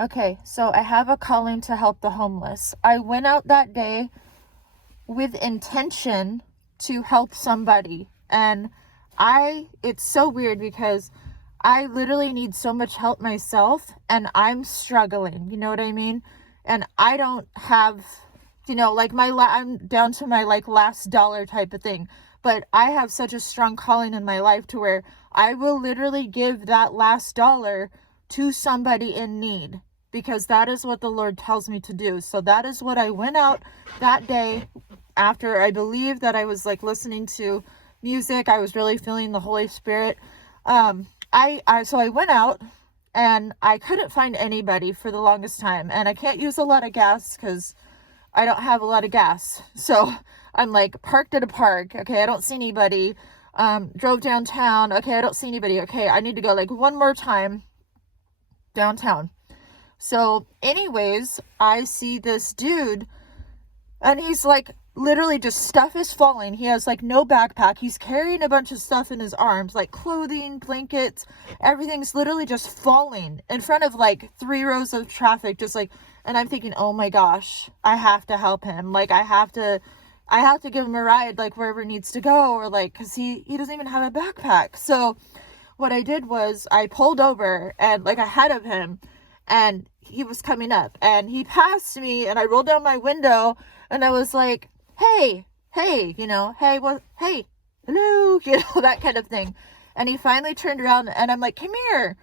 Okay, so I have a calling to help the homeless. I went out that day with intention to help somebody. And it's so weird because I literally need so much help myself and I'm struggling, you know what I mean? And I don't have, like I'm down to my like last dollar type of thing. But I have such a strong calling in my life to where I will literally give that last dollar to somebody in need because that is what the Lord tells me to do. So that is what I went out that day after I believe that I was like listening to music. I was really feeling the Holy Spirit. So I went out and I couldn't find anybody for the longest time, and I can't use a lot of gas because I don't have a lot of gas. So I'm like parked at a park. Okay, I don't see anybody. Drove downtown. Okay, I don't see anybody. Okay, I need to go like one more time downtown. So anyways, I see this dude and he's like literally just stuff is falling. He has like no backpack. He's carrying a bunch of stuff in his arms, like clothing, blankets, everything's literally just falling in front of like 3 rows of traffic, just like, and I'm thinking, oh my gosh, I have to help him. Like I have to give him a ride, like wherever he needs to go, or like, cause he doesn't even have a backpack. So what I did was I pulled over and like ahead of him, and he was coming up and he passed me, and I rolled down my window and I was like, hey, hey, hey, hello, that kind of thing. And he finally turned around and I'm like, come here.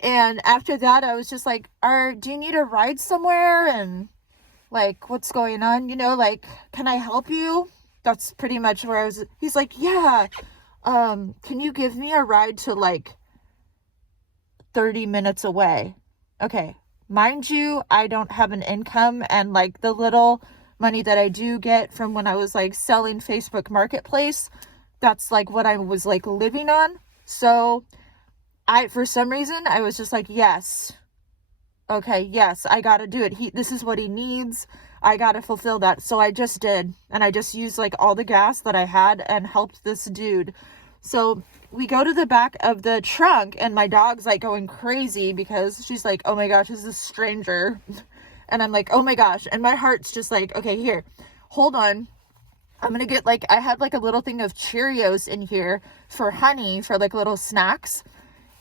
And after that, I was just like, do you need a ride somewhere? And like, what's going on? Like, can I help you? That's pretty much where I was. He's like, yeah, can you give me a ride to like 30 minutes away? Okay. Mind you, I don't have an income, and like the little money that I do get from when I was like selling Facebook Marketplace, that's like what I was like living on. So for some reason, I was just like, yes. Okay, yes, I gotta do it. This is what he needs. I gotta fulfill that. So I just did. And I just used like all the gas that I had and helped this dude. So we go to the back of the trunk and my dog's like going crazy because she's like, oh my gosh, this is a stranger. And I'm like, oh my gosh. And my heart's just like, okay, here, hold on. I'm going to get like, I had like a little thing of Cheerios in here for honey, for like little snacks.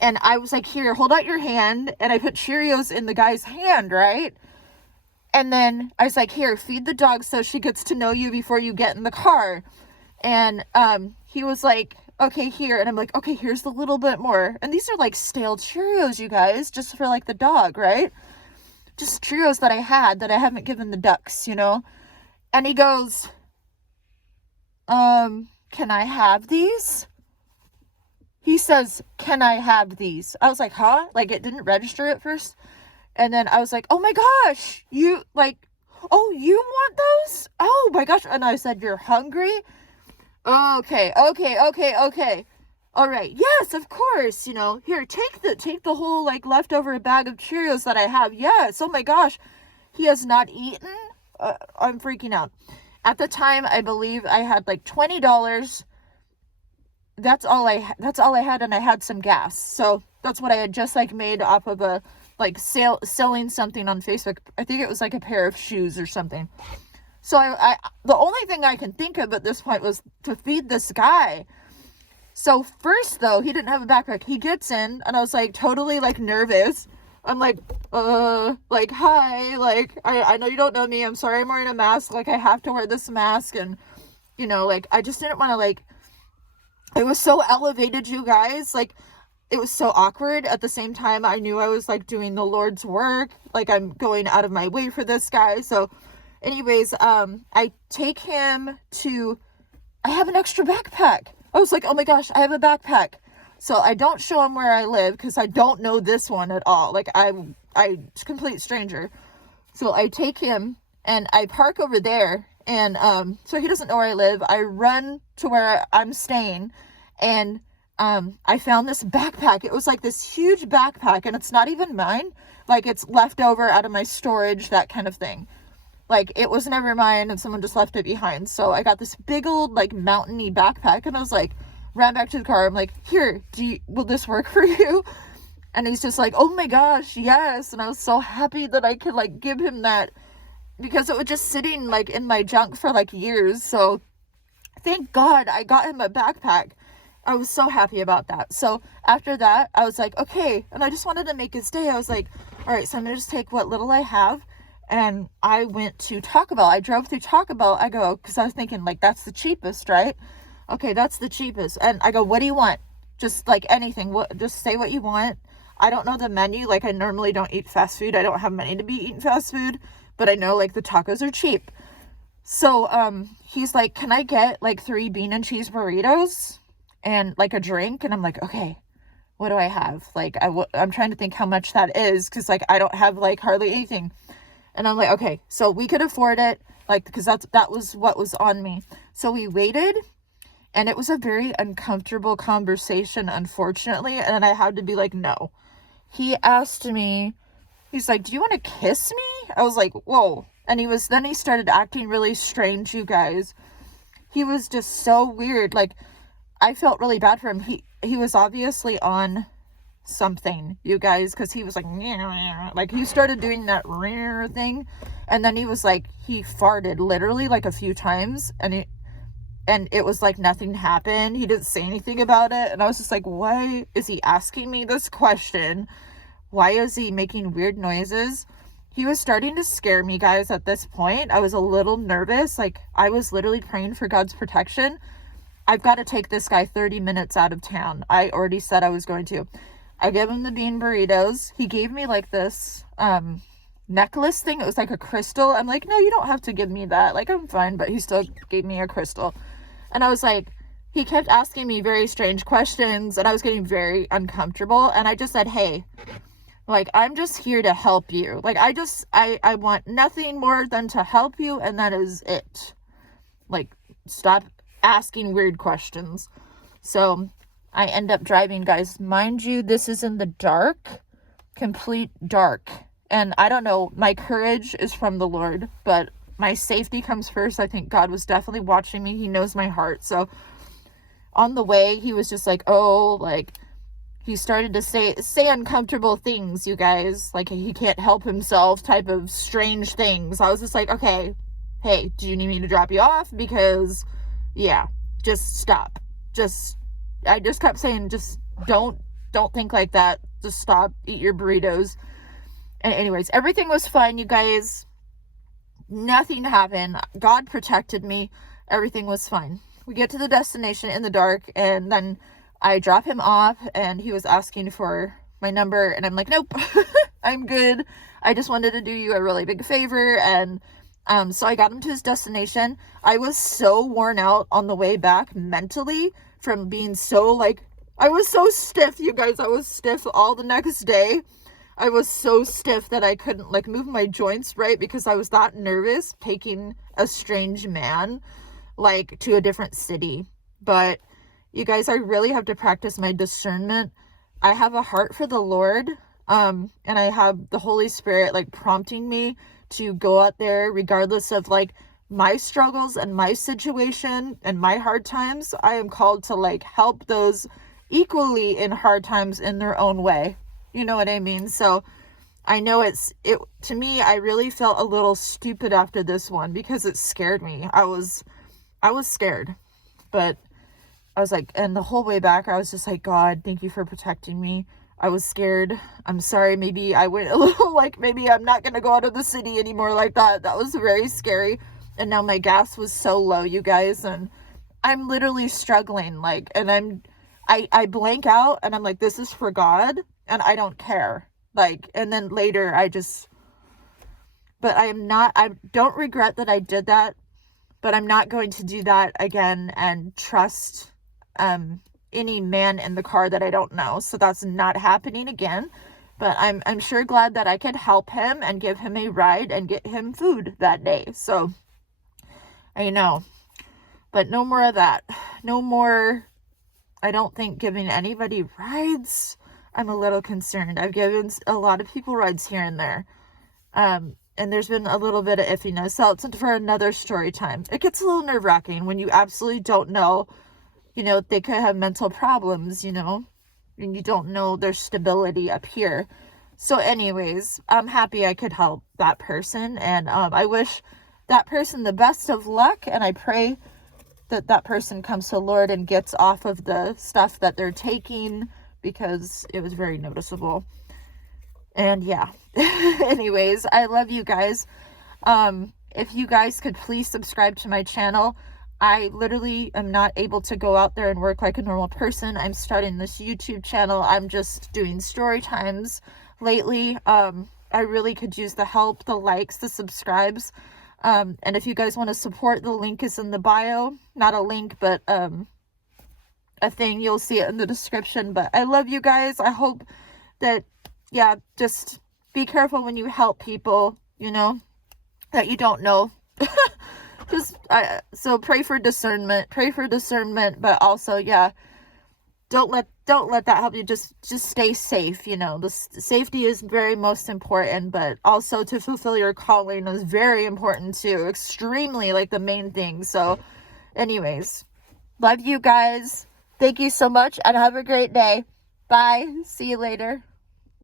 And I was like, here, hold out your hand. And I put Cheerios in the guy's hand, right? And then I was like, here, feed the dog so she gets to know you before you get in the car. And he was like, okay, here. And I'm like, okay, here's the little bit more. And these are like stale Cheerios, you guys, just for like the dog, right? Just Cheerios that I had that I haven't given the ducks, And he goes, can I have these? He says, can I have these? I was like, huh? Like it didn't register at first. And then I was like, oh my gosh, you want those? Oh my gosh. And I said, you're hungry? Okay. All right. Yes, of course. Here, take the whole like leftover bag of Cheerios that I have. Yes. Oh my gosh. He has not eaten. I'm freaking out. At the time, I believe I had like $20. That's all I had. And I had some gas. So that's what I had just like made off of a like selling something on Facebook. I think it was like a pair of shoes or something. So I the only thing I can think of at this point was to feed this guy. So first though, he didn't have a backpack. He gets in and I was like totally like nervous. I'm like, like, hi, like, I know you don't know me. I'm sorry I'm wearing a mask. Like I have to wear this mask. And, like, I just didn't want to like, it was so elevated, you guys. Like, it was so awkward. At the same time, I knew I was like doing the Lord's work. Like I'm going out of my way for this guy. So anyways, I take him to, I have an extra backpack. I was like, oh my gosh, I have a backpack. So I don't show him where I live because I don't know this one at all. Like I complete stranger. So I take him and I park over there. And so he doesn't know where I live. I run to where I'm staying and I found this backpack. It was like this huge backpack and it's not even mine. Like it's left over out of my storage, that kind of thing. Like it was never mine and someone just left it behind. So I got this big old like mountainy backpack and I was like, ran back to the car. I'm like, here, will this work for you? And he's just like, oh my gosh, yes. And I was so happy that I could like give him that, because it was just sitting like in my junk for like years. So thank God I got him a backpack. I was so happy about that. So after that, I was like, okay. And I just wanted to make his day. I was like, all right, so I'm going to just take what little I have. And I went to Taco Bell. I drove through Taco Bell. I go, because I was thinking, like, that's the cheapest, right? Okay, that's the cheapest. And I go, what do you want? Just, like, anything. Just say what you want. I don't know the menu. Like, I normally don't eat fast food. I don't have money to be eating fast food. But I know, like, the tacos are cheap. So, he's like, can I get, like, 3 bean and cheese burritos? And, like, a drink? And I'm like, okay, what do I have? Like, I'm trying to think how much that is. Because, like, I don't have, like, hardly anything. And I'm like, okay, so we could afford it, like, because that was what was on me. So we waited, and it was a very uncomfortable conversation, unfortunately, and I had to be like, no. He asked me, he's like, do you want to kiss me? I was like, whoa. And then he started acting really strange, you guys. He was just so weird. Like, I felt really bad for him. He was obviously on something, you guys, because he was like he started doing that thing, and then he was like, he farted literally like a few times, and it was like nothing happened. He didn't say anything about it, and I was just like, why is he asking me this question? Why is he making weird noises? He was starting to scare me, guys. At this point, I was a little nervous. Like, I was literally praying for God's protection. I've got to take this guy 30 minutes out of town. I already said I was going to. I gave him the bean burritos. He gave me like this necklace thing. It was like a crystal. I'm like, no, you don't have to give me that. Like, I'm fine. But he still gave me a crystal. And I was like, he kept asking me very strange questions, and I was getting very uncomfortable. And I just said, hey, like, I'm just here to help you. Like, I want nothing more than to help you, and that is it. Like, stop asking weird questions. So I end up driving, guys. Mind you, this is in the dark, complete dark. And I don't know, my courage is from the Lord, but my safety comes first. I think God was definitely watching me. He knows my heart. So on the way, he was just like, oh, like, he started to say uncomfortable things, you guys. Like, he can't help himself type of strange things. I was just like, okay, hey, do you need me to drop you off? Because, yeah, just stop. I just kept saying, just don't think like that. Just stop, eat your burritos. And anyways, everything was fine, you guys. Nothing happened. God protected me. Everything was fine. We get to the destination in the dark, and then I drop him off, and he was asking for my number, and I'm like, nope, I'm good. I just wanted to do you a really big favor. And so I got him to his destination. I was so worn out on the way back mentally from being so, like, I was so stiff, you guys. I was stiff all the next day. I was so stiff that I couldn't, like, move my joints right because I was that nervous taking a strange man, like, to a different city. But you guys, I really have to practice my discernment. I have a heart for the Lord, and I have the Holy Spirit, like, prompting me to go out there regardless of, like, my struggles and my situation and my hard times. I am called to, like, help those equally in hard times in their own way. You know what I mean? So I know it to me, I really felt a little stupid after this one because it scared me. I was scared, but I was like, and the whole way back, I was just like, God, thank you for protecting me. I was scared. I'm sorry. Maybe I went a little, like, maybe I'm not going to go out of the city anymore like that. That was very scary. And now my gas was so low, you guys, and I'm literally struggling, like, and I blank out, and I'm like, this is for God, and I don't care. Like, and then later but I don't regret that I did that, but I'm not going to do that again and trust any man in the car that I don't know. So that's not happening again. But I'm sure glad that I could help him and give him a ride and get him food that day. So I know. But no more of that. No more, I don't think, giving anybody rides. I'm a little concerned. I've given a lot of people rides here and there. And there's been a little bit of iffiness. So it's for another story time. It gets a little nerve-wracking when you absolutely don't know, you know, they could have mental problems, you know. and you don't know their stability up here. So anyways, I'm happy I could help that person, and I wish that person the best of luck, and I pray that that person comes to the Lord and gets off of the stuff that they're taking, because it was very noticeable. And yeah, anyways, I love you guys. If you guys could please subscribe to my channel. I literally am not able to go out there and work like a normal person. I'm starting this YouTube channel. I'm just doing story times lately. I really could use the help, the likes, the subscribes. And if you guys want to support, the link is in the bio. Not a link, but a thing. You'll see it in the description. But I love you guys. I hope that, yeah, just be careful when you help people, you know, that you don't know. So pray for discernment, but also, yeah, don't let that help you. Just stay safe. You know, the safety is very most important, but also to fulfill your calling is very important too. Extremely, like, the main thing. So anyways, love you guys. Thank you so much, and have a great day. Bye. See you later.